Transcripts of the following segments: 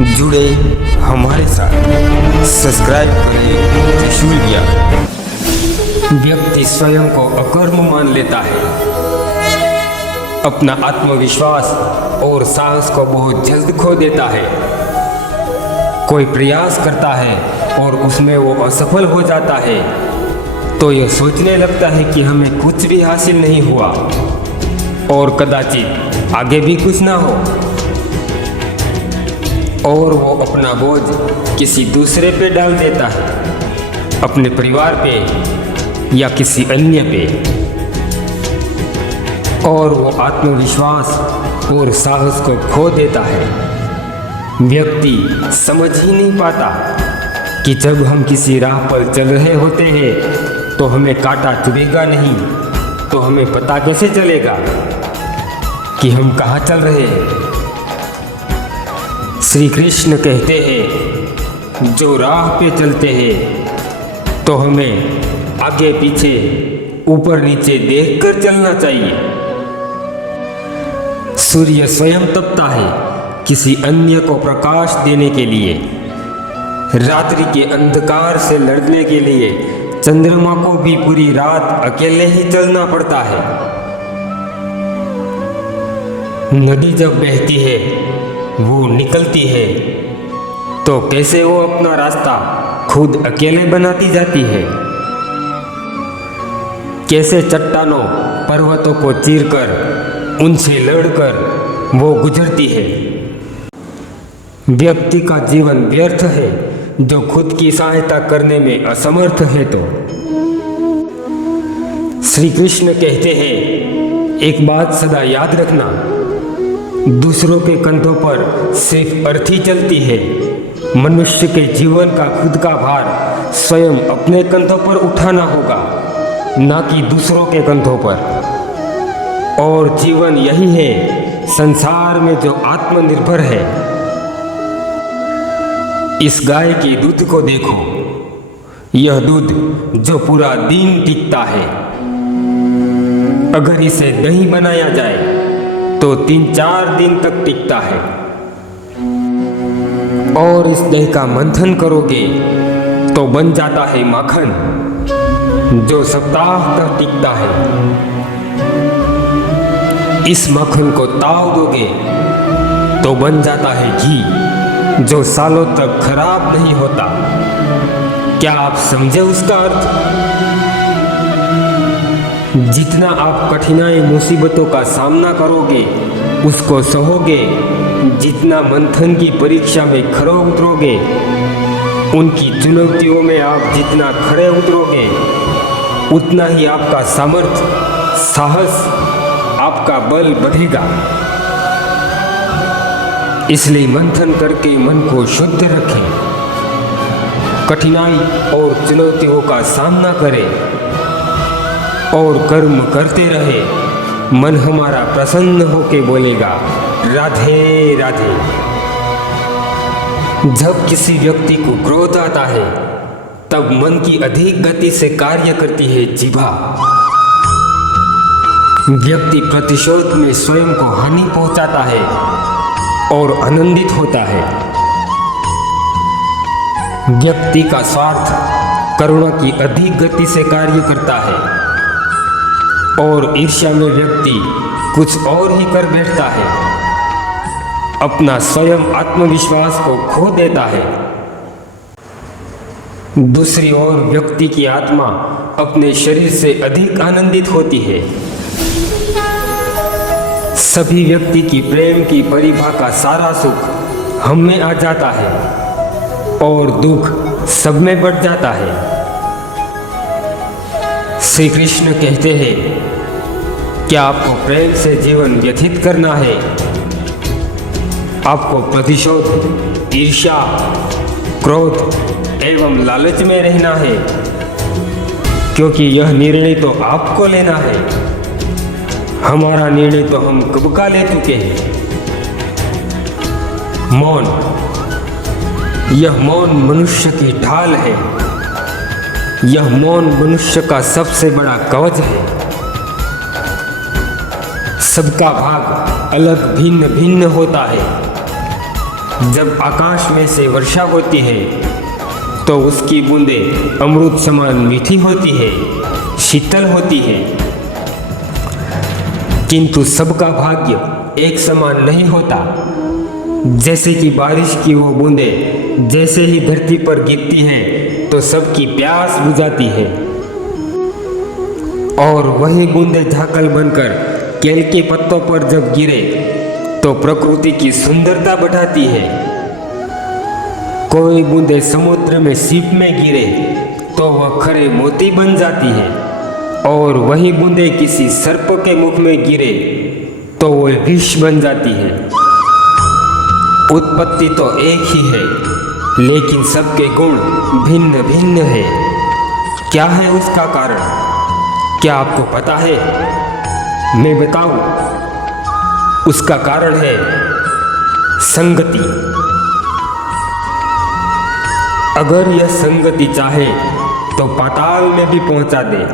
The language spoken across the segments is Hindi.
जुड़े हमारे साथ, सब्सक्राइब करें त्रिशूल ज्ञान। व्यक्ति स्वयं को अकर्म मान लेता है, अपना आत्मविश्वास और साहस को बहुत जल्द खो देता है। कोई प्रयास करता है और उसमें वो असफल हो जाता है तो यह सोचने लगता है कि हमें कुछ भी हासिल नहीं हुआ और कदाचित आगे भी कुछ ना हो, और वो अपना बोझ किसी दूसरे पे डाल देता है, अपने परिवार पे या किसी अन्य पे, और वो आत्मविश्वास और साहस को खो देता है। व्यक्ति समझ ही नहीं पाता कि जब हम किसी राह पर चल रहे होते हैं तो हमें कांटा चुभेगा नहीं, तो हमें पता कैसे चलेगा कि हम कहाँ चल रहे हैं। श्री कृष्ण कहते हैं, जो राह पे चलते हैं तो हमें आगे पीछे ऊपर नीचे देखकर चलना चाहिए। सूर्य स्वयं तपता है किसी अन्य को प्रकाश देने के लिए, रात्रि के अंधकार से लड़ने के लिए चंद्रमा को भी पूरी रात अकेले ही चलना पड़ता है। नदी जब बहती है, वो निकलती है, तो कैसे वो अपना रास्ता खुद अकेले बनाती जाती है। कैसे चट्टानों पर्वतों को चीरकर उनसे लड़कर वो गुजरती है। व्यक्ति का जीवन व्यर्थ है जो खुद की सहायता करने में असमर्थ है। तो श्री कृष्ण कहते हैं, एक बात सदा याद रखना, दूसरों के कंधों पर सिर्फ अर्थी चलती है। मनुष्य के जीवन का खुद का भार स्वयं अपने कंधों पर उठाना होगा, ना कि दूसरों के कंधों पर। और जीवन यही है संसार में जो आत्मनिर्भर है। इस गाय के दूध को देखो, यह दूध जो पूरा दिन टिकता है। अगर इसे दही बनाया जाए तो 3-4 दिन तक टिकता है, और इस दही का मंथन करोगे तो बन जाता है माखन जो सप्ताह तक टिकता है। इस मक्खन को ताव दोगे तो बन जाता है घी जो सालों तक खराब नहीं होता। क्या आप समझे उसका अर्थ? जितना आप कठिनाई मुसीबतों का सामना करोगे, उसको सहोगे, जितना मंथन की परीक्षा में खरे उतरोगे, उनकी चुनौतियों में आप जितना खरे उतरोगे, उतना ही आपका सामर्थ्य, साहस, आपका बल बढ़ेगा। इसलिए मंथन करके मन को शुद्ध रखें, कठिनाई और चुनौतियों का सामना करें और कर्म करते रहे। मन हमारा प्रसन्न होकर बोलेगा, राधे राधे। जब किसी व्यक्ति को क्रोध आता है तब मन की अधिक गति से कार्य करती है जिह्वा। व्यक्ति प्रतिशोध में स्वयं को हानि पहुंचाता है और आनंदित होता है। व्यक्ति का स्वार्थ करुणा की अधिक गति से कार्य करता है, और ईर्ष्या में व्यक्ति कुछ और ही कर बैठता है, अपना स्वयं आत्मविश्वास को खो देता है। दूसरी ओर व्यक्ति की आत्मा अपने शरीर से अधिक आनंदित होती है। सभी व्यक्ति की प्रेम की परिभा का सारा सुख हम में आ जाता है और दुख सब में बढ़ जाता है। श्री कृष्ण कहते हैं, क्या आपको प्रेम से जीवन व्यतीत करना है? आपको प्रतिशोध, ईर्ष्या, क्रोध एवं लालच में रहना है? क्योंकि यह निर्णय तो आपको लेना है। हमारा निर्णय तो हम कब का ले चुके हैं। मौन, यह मौन मनुष्य की ढाल है। यह मौन मनुष्य का सबसे बड़ा कवच है। सबका भाग अलग भिन्न भिन्न होता है, जब आकाश में से वर्षा होती है तो उसकी बूंदें अमृत समान मीठी होती है, शीतल होती है। किंतु सबका भाग्य एक समान नहीं होता। जैसे कि बारिश की वो बूंदें जैसे ही धरती पर गिरती हैं तो सबकी प्यास बुझाती है, और वही बूंदें झाकल बनकर केल के पत्तों पर जब गिरे तो प्रकृति की सुंदरता बढ़ाती है। कोई बूंदें समुद्र में सीप में गिरे तो वह खरे मोती बन जाती है, और वही बूंदें किसी सर्प के मुख में गिरे तो वह विष बन जाती है। उत्पत्ति तो एक ही है, लेकिन सबके गुण भिन्न भिन्न है। क्या है उसका कारण? क्या आपको पता है? मैं बताऊं। उसका कारण है संगति। अगर यह संगति चाहे तो पाताल में भी पहुंचा दे,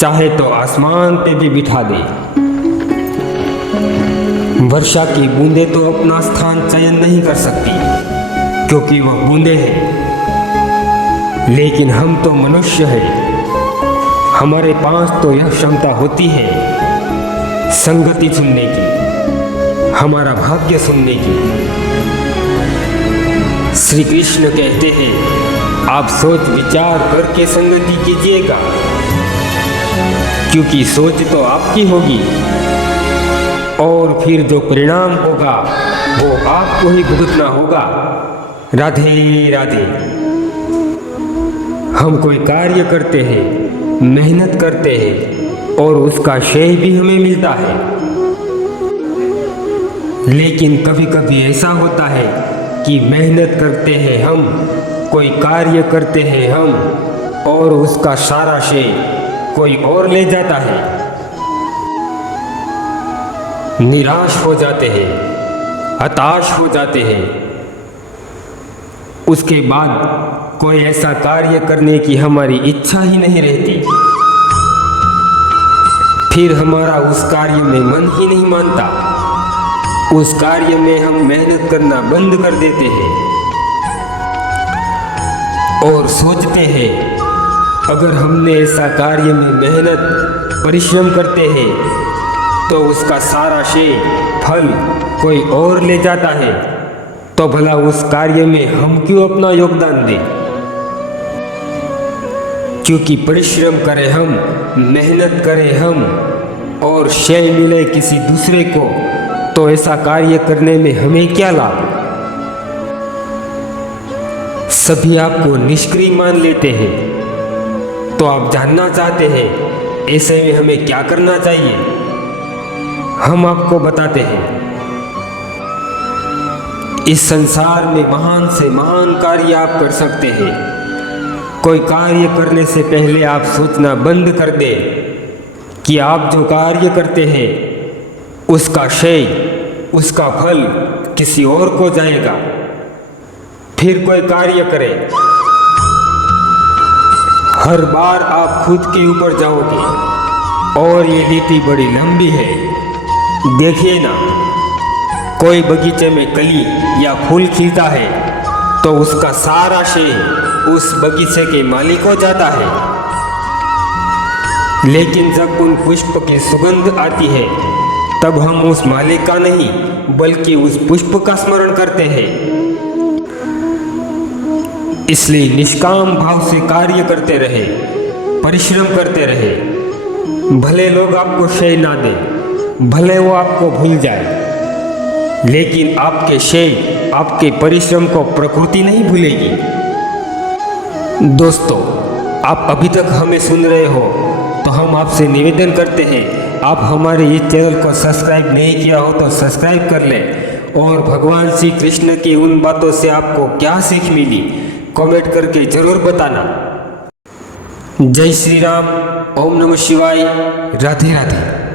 चाहे तो आसमान पे भी बिठा दे। वर्षा की बूंदें तो अपना स्थान चयन नहीं कर सकती, क्योंकि वह बूंदें हैं। लेकिन हम तो मनुष्य हैं, हमारे पास तो यह क्षमता होती है संगति चुनने की, हमारा भाग्य सुनने की। श्री कृष्ण कहते हैं, आप सोच विचार करके संगति कीजिएगा, क्योंकि सोच तो आपकी होगी और फिर जो परिणाम होगा वो आपको ही भुगतना होगा। राधे राधे। हम कोई कार्य करते हैं, मेहनत करते हैं और उसका श्रेय भी हमें मिलता है। लेकिन कभी कभी ऐसा होता है कि मेहनत करते हैं हम, कोई कार्य करते हैं हम, और उसका सारा श्रेय कोई और ले जाता है। निराश हो जाते हैं, हताश हो जाते हैं। उसके बाद कोई ऐसा कार्य करने की हमारी इच्छा ही नहीं रहती। फिर हमारा उस कार्य में मन ही नहीं मानता। उस कार्य में हम मेहनत करना बंद कर देते हैं और सोचते हैं, अगर हमने ऐसा कार्य में मेहनत परिश्रम करते हैं तो उसका सारा श्रेय फल कोई और ले जाता है, तो भला उस कार्य में हम क्यों अपना योगदान दें? क्योंकि परिश्रम करें हम, मेहनत करें हम और श्रेय मिले किसी दूसरे को, तो ऐसा कार्य करने में हमें क्या लाभ? सभी आपको निष्क्रिय मान लेते हैं, तो आप जानना चाहते हैं ऐसे में हमें क्या करना चाहिए? हम आपको बताते हैं। इस संसार में महान से महान कार्य आप कर सकते हैं। कोई कार्य करने से पहले आप सोचना बंद कर दें कि आप जो कार्य करते हैं उसका श्रेय, उसका फल किसी और को जाएगा। फिर कोई कार्य करें। हर बार आप खुद के ऊपर जाओगे, और ये लीटी बड़ी लंबी है। देखिए ना, कोई बगीचे में कली या फूल खिलता है तो उसका सारा श्रेय उस बगीचे के मालिक को जाता है। लेकिन जब उन पुष्प की सुगंध आती है तब हम उस मालिक का नहीं बल्कि उस पुष्प का स्मरण करते हैं। इसलिए निष्काम भाव से कार्य करते रहे, परिश्रम करते रहे। भले लोग आपको श्रेय ना दें, भले वो आपको भूल जाए, लेकिन आपके श्रेय, आपके परिश्रम को प्रकृति नहीं भूलेगी। दोस्तों, आप अभी तक हमें सुन रहे हो तो हम आपसे निवेदन करते हैं, आप हमारे इस चैनल को सब्सक्राइब नहीं किया हो तो सब्सक्राइब कर लें, और भगवान श्री कृष्ण की उन बातों से आपको क्या सीख मिली कमेंट करके जरूर बताना। जय श्री राम। ओम नमः शिवाय। राधे राधे।